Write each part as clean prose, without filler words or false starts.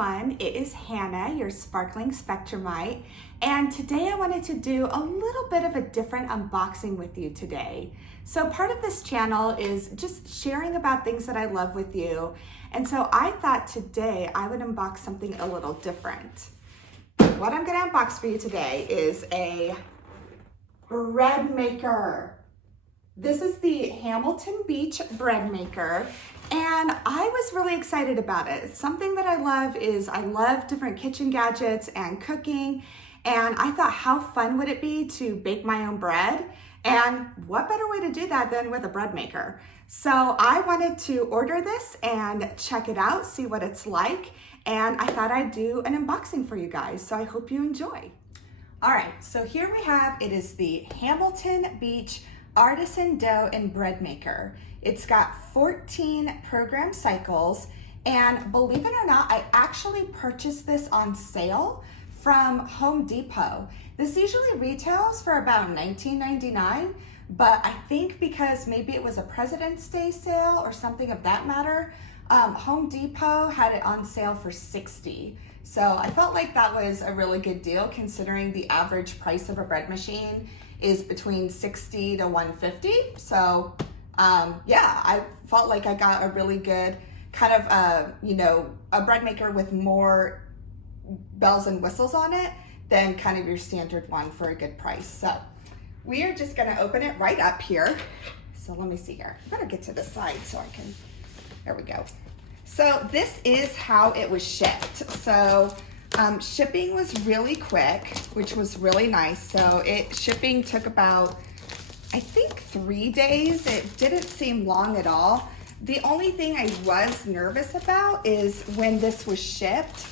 everyone, it is Hannah, your Sparkling Spectrumite, and today I wanted to do a little bit of a different unboxing with you today. So part of this channel is just sharing about things that I love with you, and so I thought today I would unbox something a little different. What I'm going to unbox for you today is a bread maker. This is the Hamilton Beach bread maker, and I was really excited about it. Something that I love is I love different kitchen gadgets and cooking, and I thought how fun would it be to bake my own bread, and what better way to do that than with a bread maker. So I wanted to order this and check it out, see what it's like, and I thought I'd do an unboxing for you guys, so I hope you enjoy. All right, so here we have, it is the Hamilton Beach Artisan Dough and Bread Maker. It's got 14 program cycles, and believe it or not, I actually purchased this on sale from Home Depot. This usually retails for about $19.99, but I think because maybe it was a President's Day sale or something of that matter, Home Depot had it on sale for $60. So I felt like that was a really good deal considering the average price of a bread machine is between $60 to $150. So yeah, I felt like I got a really good kind of, a bread maker with more bells and whistles on it than kind of your standard one for a good price. So we are just gonna open it right up here. So let me see here. I'm gonna get to the side so I can, there we go. So this is how it was shipped. So shipping was really quick, which was really nice. So shipping took about, I think 3 days. It didn't seem long at all. The only thing I was nervous about is when this was shipped,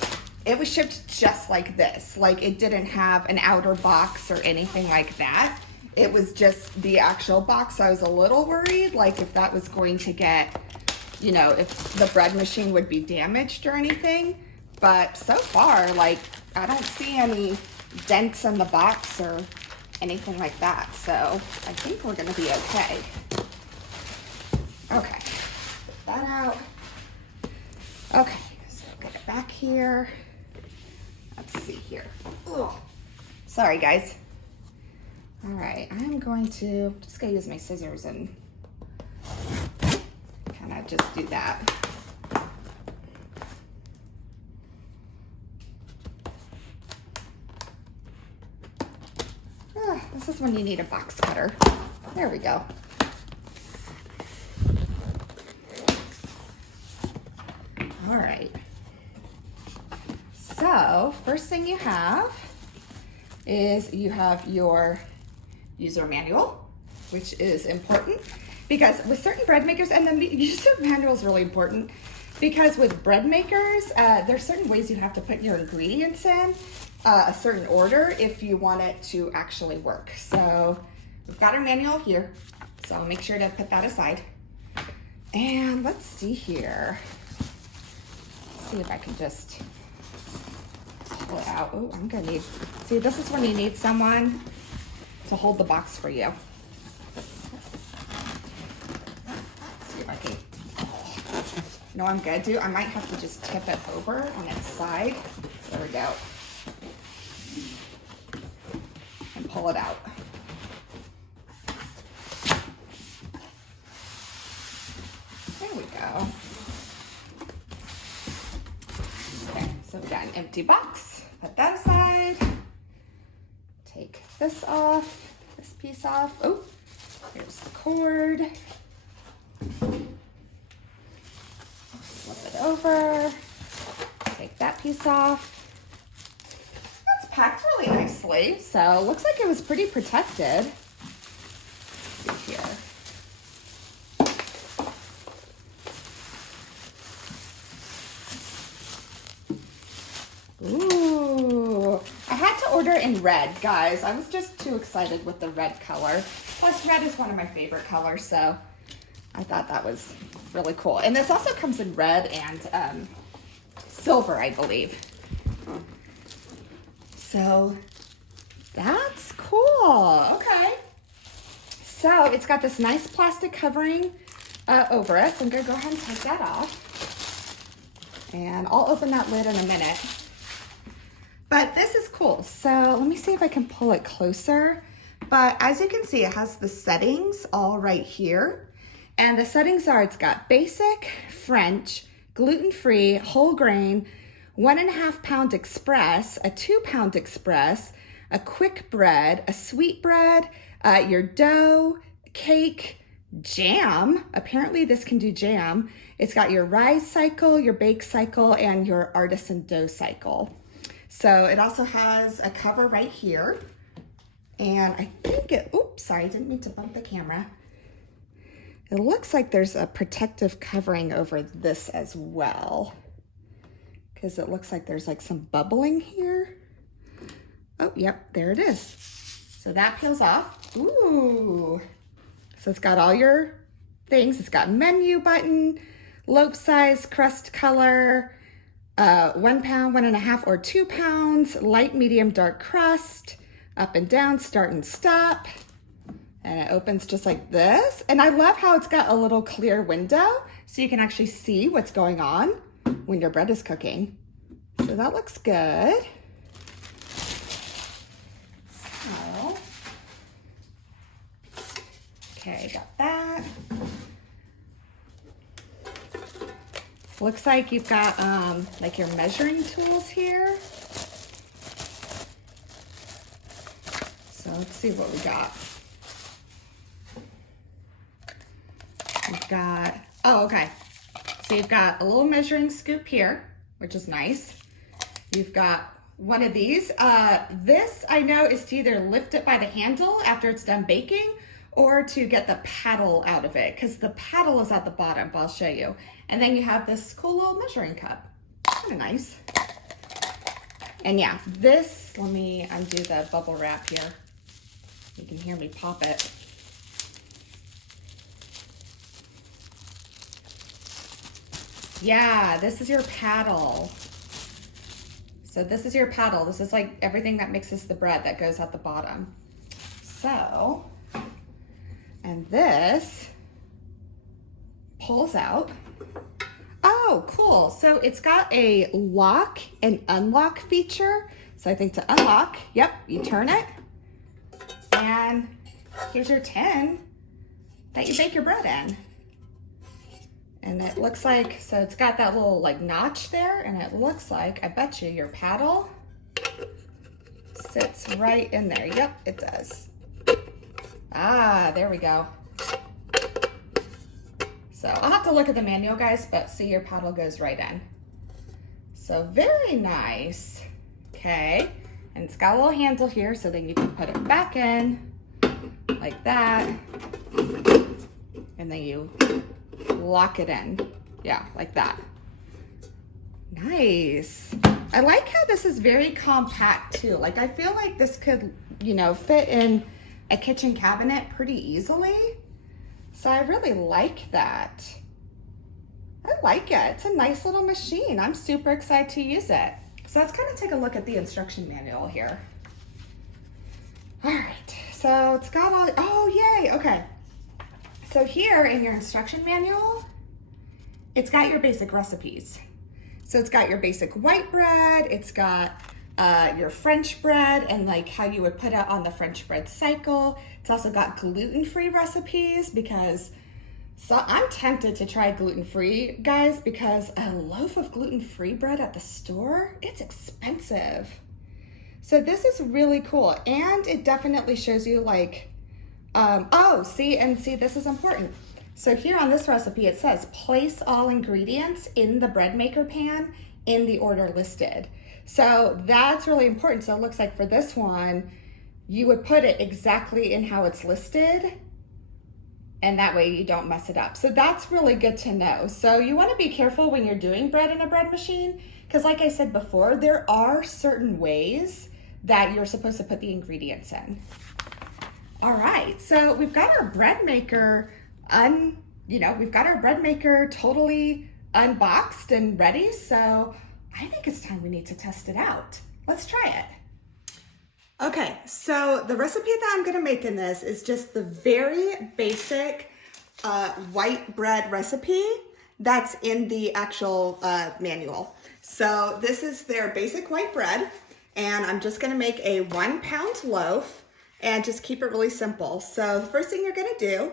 it was shipped just like this. Like it didn't have an outer box or anything like that. It was just the actual box. I was a little worried, like if that was going to get, if the bread machine would be damaged or anything. But so far, like, I don't see any dents in the box or anything like that. So I think we're gonna be okay. Okay, put that out. Okay, so get it back here. Let's see here. Ugh. Sorry, guys. All right, I'm just gonna use my scissors and kind of just do that. This is when you need a box cutter. There we go. All right. So first thing you have is you have your user manual, which is important because with certain bread makers, and the user manual is really important because with bread makers, there's certain ways you have to put your ingredients in a certain order if you want it to actually work. So we've got our manual here, so I'll make sure to put that aside. And let's see here. Let's see if I can just pull it out. Oh, I'm gonna need, see, this is when you need someone to hold the box for you. Let's see if I can, no, I'm good, I might have to just tip it over on its side. There we go. And pull it out. There we go. Okay, so we've got an empty box. Put that aside. Take this off, this piece off. Oh, here's the cord. Flip it over. Take that piece off. That's packed really nicely, so looks like it was pretty protected. Let's see here. Ooh, I had to order in red, guys. I was just too excited with the red color. Plus, red is one of my favorite colors, so I thought that was really cool. And this also comes in red and silver, I believe. So that's cool. Okay. So it's got this nice plastic covering over it. So I'm gonna go ahead and take that off. And I'll open that lid in a minute. But this is cool. So let me see if I can pull it closer. But as you can see, it has the settings all right here. And the settings are, it's got basic, French, gluten-free, whole grain, 1.5 pound express, a 2 pound express, a quick bread, a sweet bread, your dough, cake, jam. Apparently this can do jam. It's got your rise cycle, your bake cycle, and your artisan dough cycle. So it also has a cover right here. And I think it, oops, sorry, I didn't mean to bump the camera. It looks like there's a protective covering over this as well, because it looks like there's like some bubbling here. Oh, yep, there it is. So that peels off. Ooh. So it's got all your things. It's got menu button, loaf size, crust color, 1 pound, 1.5 or 2 pounds, light, medium, dark crust, up and down, start and stop. And it opens just like this. And I love how it's got a little clear window so you can actually see what's going on when your bread is cooking. So that looks good. So, okay, got that. Looks like you've got like your measuring tools here. So let's see what we got. We've got, oh, okay. So you've got a little measuring scoop here, which is nice. You've got one of these. This I know is to either lift it by the handle after it's done baking or to get the paddle out of it, because the paddle is at the bottom, but I'll show you. And then you have this cool little measuring cup. Kind of nice. And yeah, this, let me undo the bubble wrap here. You can hear me pop it. Yeah, this is your paddle. So this is your paddle. This is like everything that mixes the bread that goes at the bottom. So, and this pulls out. Oh, cool. So it's got a lock and unlock feature. So I think to unlock, yep, you turn it. And here's your tin that you bake your bread in. And it looks like, so it's got that little like notch there, and it looks like, I bet you your paddle sits right in there. Yep, it does. Ah, there we go. So I'll have to look at the manual, guys, but see, your paddle goes right in. So very nice. Okay, and it's got a little handle here, so then you can put it back in like that, and then you lock it in. Yeah, like that. Nice. I like how this is very compact too. Like I feel like this could, you know, fit in a kitchen cabinet pretty easily. So I really like that. I like it. It's a nice little machine. I'm super excited to use it. So let's kind of take a look at the instruction manual here. All right, so it's got all, oh yay, okay. So here in your instruction manual, it's got your basic recipes. So it's got your basic white bread, it's got your French bread and like how you would put it on the French bread cycle. It's also got gluten-free recipes because, so I'm tempted to try gluten-free, guys, because a loaf of gluten-free bread at the store, it's expensive. So this is really cool. And it definitely shows you like, oh, see, this is important. So here on this recipe, it says, place all ingredients in the bread maker pan in the order listed. So that's really important. So it looks like for this one, you would put it exactly in how it's listed, and that way you don't mess it up. So that's really good to know. So you wanna be careful when you're doing bread in a bread machine, because like I said before, there are certain ways that you're supposed to put the ingredients in. All right, so we've got our bread maker we've got our bread maker totally unboxed and ready. So I think it's time we need to test it out. Let's try it. Okay, so the recipe that I'm gonna make in this is just the very basic white bread recipe. that's in the actual manual. So this is their basic white bread, and I'm just gonna make a 1 pound loaf and just keep it really simple. So the first thing you're gonna do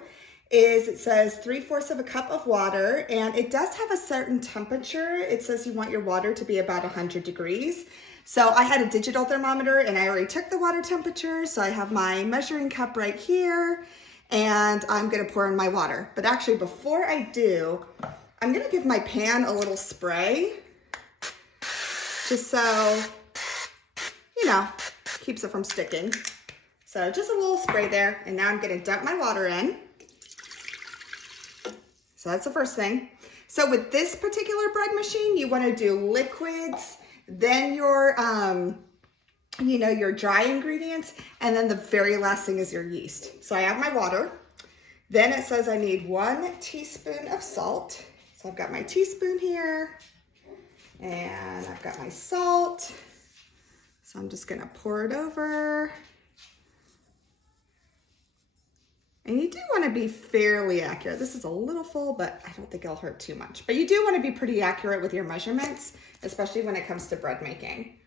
is, it says 3/4 of a cup of water, and it does have a certain temperature. It says you want your water to be about 100 degrees. So I had a digital thermometer and I already took the water temperature. So I have my measuring cup right here, and I'm gonna pour in my water. But actually, before I do, I'm gonna give my pan a little spray, just so, you know, keeps it from sticking. So just a little spray there, and now I'm gonna dump my water in. So that's the first thing. So with this particular bread machine, you wanna do liquids, then your, you know, your dry ingredients, and then the very last thing is your yeast. So I have my water. Then it says I need 1 teaspoon of salt. So I've got my teaspoon here, and I've got my salt. So I'm just gonna pour it over. And you do want to be fairly accurate. This is a little full, but I don't think it'll hurt too much. But you do want to be pretty accurate with your measurements, especially when it comes to bread making.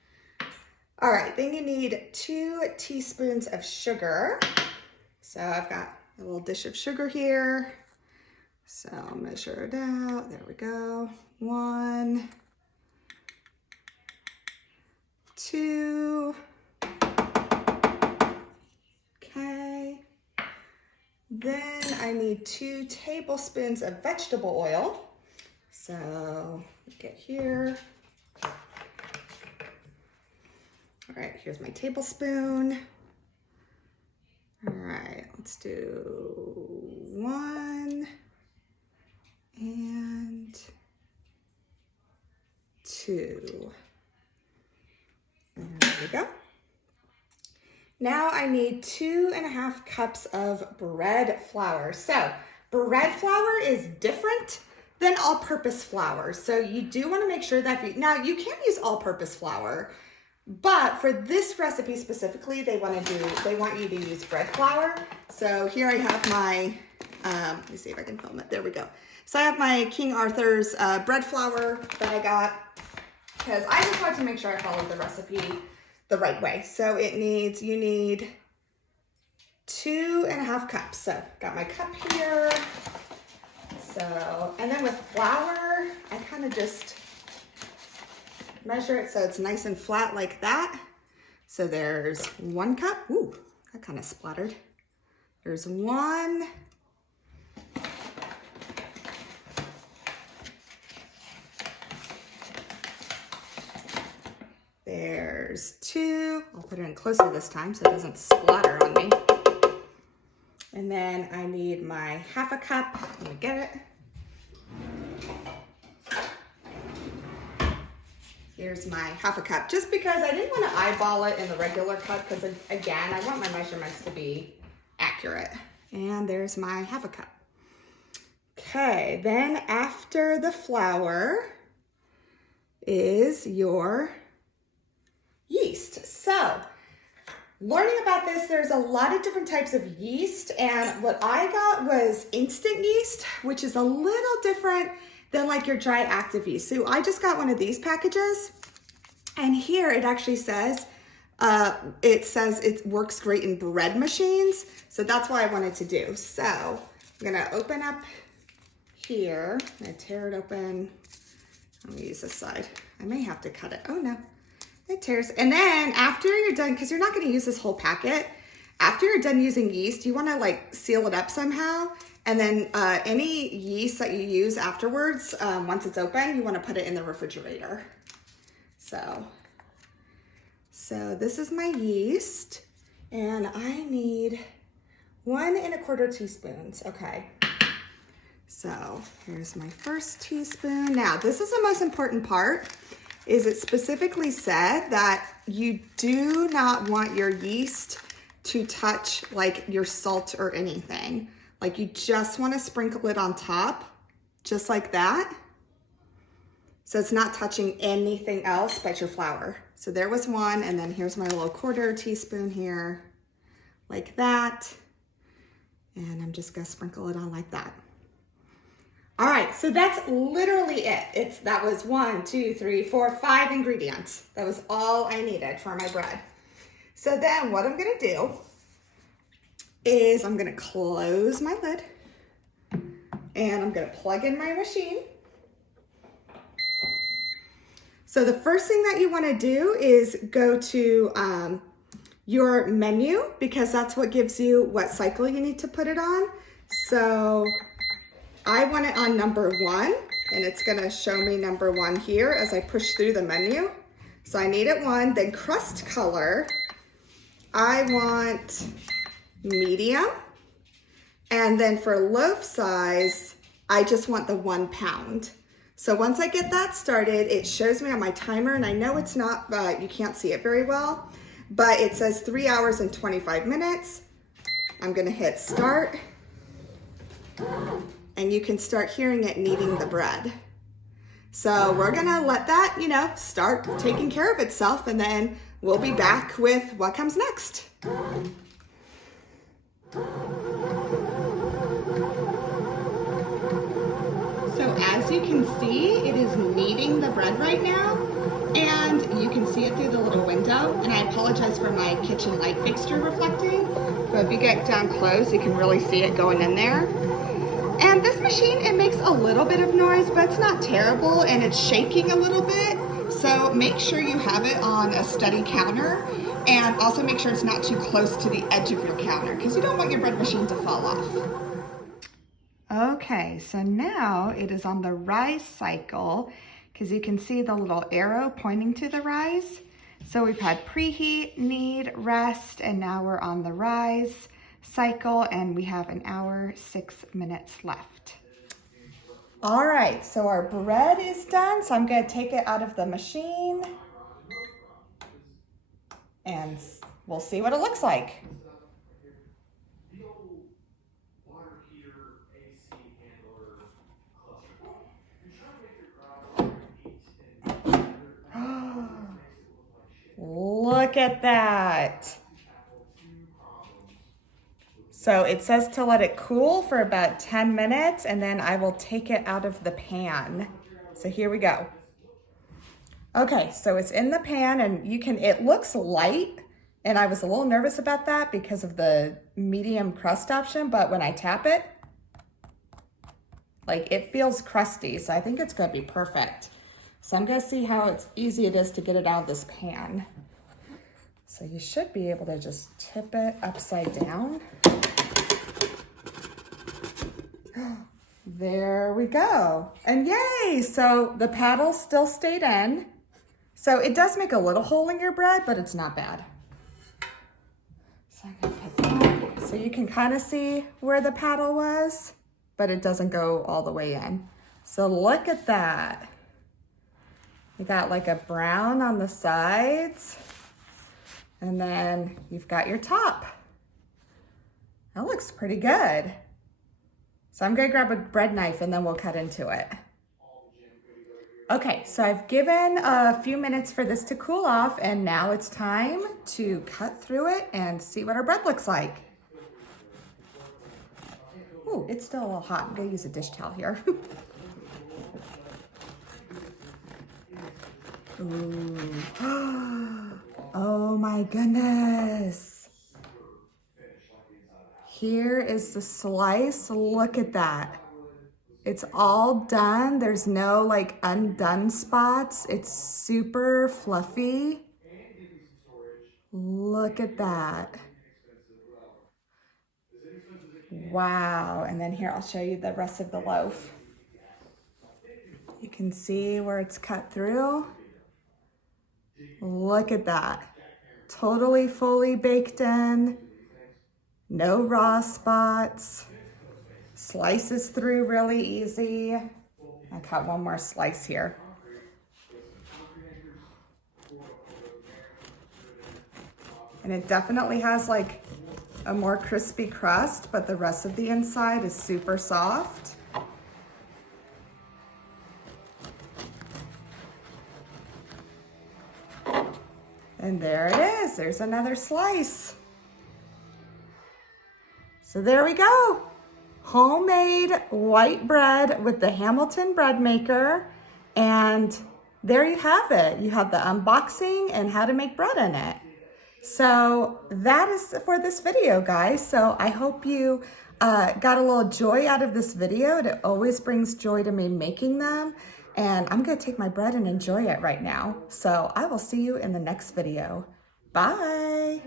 All right, then you need 2 teaspoons of sugar. So I've got a little dish of sugar here. So I'll measure it out. There we go. 1, 2. Okay. Then I need 2 tablespoons of vegetable oil. So get here. All right, here's my tablespoon. All right, let's do 1 and 2. There we go. Now I need 2.5 cups of bread flour. So bread flour is different than all-purpose flour. So you do want to make sure that now you can use all-purpose flour, but for this recipe specifically, they want you to use bread flour. So here I have my, let me see if I can film it. There we go. So I have my King Arthur's bread flour that I got, because I just wanted to make sure I followed the recipe the right way. So you need 2.5 cups. So got my cup here. So, and then with flour, I kind of just measure it so it's nice and flat like that. So there's 1 cup. Ooh, that kind of splattered. There's 1. There's 2. I'll put it in closer this time so it doesn't splatter on me. And then I need my 1/2 cup. Let me get it. Here's my 1/2 cup, just because I didn't want to eyeball it in the regular cup, because again, I want my measurements to be accurate. And there's my 1/2 cup. Okay, then after the flour is your yeast. So learning about this, there's a lot of different types of yeast, and what I got was instant yeast, which is a little different than like your dry active yeast. So I just got one of these packages, and here it actually says, it works great in bread machines. So that's what I wanted to do. So I'm gonna open up here. I'm gonna tear it open. I'm gonna use this side. I may have to cut it. Oh no, it tears. And then after you're done, because you're not gonna use this whole packet, after you're done using yeast, you wanna like seal it up somehow. And then any yeast that you use afterwards, once it's open, you wanna put it in the refrigerator. So this is my yeast, and I need 1 1/4 teaspoons. Okay. So here's my first teaspoon. Now, this is the most important part, is it specifically said that you do not want your yeast to touch like your salt or anything. Like you just want to sprinkle it on top, just like that. So it's not touching anything else but your flour. So there was 1, and then here's my little 1/4 teaspoon here, like that. And I'm just gonna sprinkle it on like that. All right, so that's literally it. That was 1, 2, 3, 4, 5 ingredients. That was all I needed for my bread. So then what I'm gonna do is I'm gonna close my lid and I'm gonna plug in my machine. So the first thing that you wanna do is go to your menu, because that's what gives you what cycle you need to put it on. So I want it on number 1, and it's gonna show me number 1 here as I push through the menu. So I need it 1, then crust color, I want medium. And then for loaf size, I just want the 1 pound. So once I get that started, it shows me on my timer, and I know it's not, you can't see it very well, but it says 3 hours and 25 minutes. I'm gonna hit start, and you can start hearing it kneading the bread. So we're gonna let that, start taking care of itself, and then we'll be back with what comes next. So as you can see, it is kneading the bread right now, and you can see it through the little window. And I apologize for my kitchen light fixture reflecting, but if you get down close, you can really see it going in there. And this machine, it makes a little bit of noise, but it's not terrible, and it's shaking a little bit. So make sure you have it on a steady counter, and also make sure it's not too close to the edge of your counter, because you don't want your bread machine to fall off. Okay, so now it is on the rise cycle, because you can see the little arrow pointing to the rise. So we've had preheat, knead, rest, and now we're on the rise cycle, and we have 1 hour, 6 minutes left. All right, so our bread is done, so I'm gonna take it out of the machine, and we'll see what it looks like. Look at that. So it says to let it cool for about 10 minutes, and then I will take it out of the pan. So here we go. Okay, so it's in the pan, and it looks light, and I was a little nervous about that because of the medium crust option, but when I tap it, it feels crusty, so I think it's gonna be perfect. So I'm gonna see how easy it is to get it out of this pan. So you should be able to just tip it upside down. There we go. And yay, so the paddle still stayed in. So it does make a little hole in your bread, but it's not bad. So I'm gonna put that, so you can kind of see where the paddle was, but it doesn't go all the way in. So look at that. You got like a brown on the sides, and then you've got your top. That looks pretty good. So I'm gonna grab a bread knife and then we'll cut into it. Okay, so I've given a few minutes for this to cool off, and now it's time to cut through it and see what our bread looks like. Ooh, it's still a little hot. I'm gonna use a dish towel here. Ooh. Oh my goodness. Here is the slice. Look at that. It's all done. There's no undone spots. It's super fluffy. Look at that. Wow. And then here, I'll show you the rest of the loaf. You can see where it's cut through. Look at that. Totally fully baked in. No raw spots. Slices through really easy. I cut one more slice here. And it definitely has a more crispy crust, but the rest of the inside is super soft. And there it is. There's another slice. So there we go. homemade white bread with the Hamilton bread maker. And there you have it. You have the unboxing and how to make bread in it. So that is for this video, guys. So I hope you got a little joy out of this video. It always brings joy to me making them. And I'm gonna take my bread and enjoy it right now. So I will see you in the next video. Bye.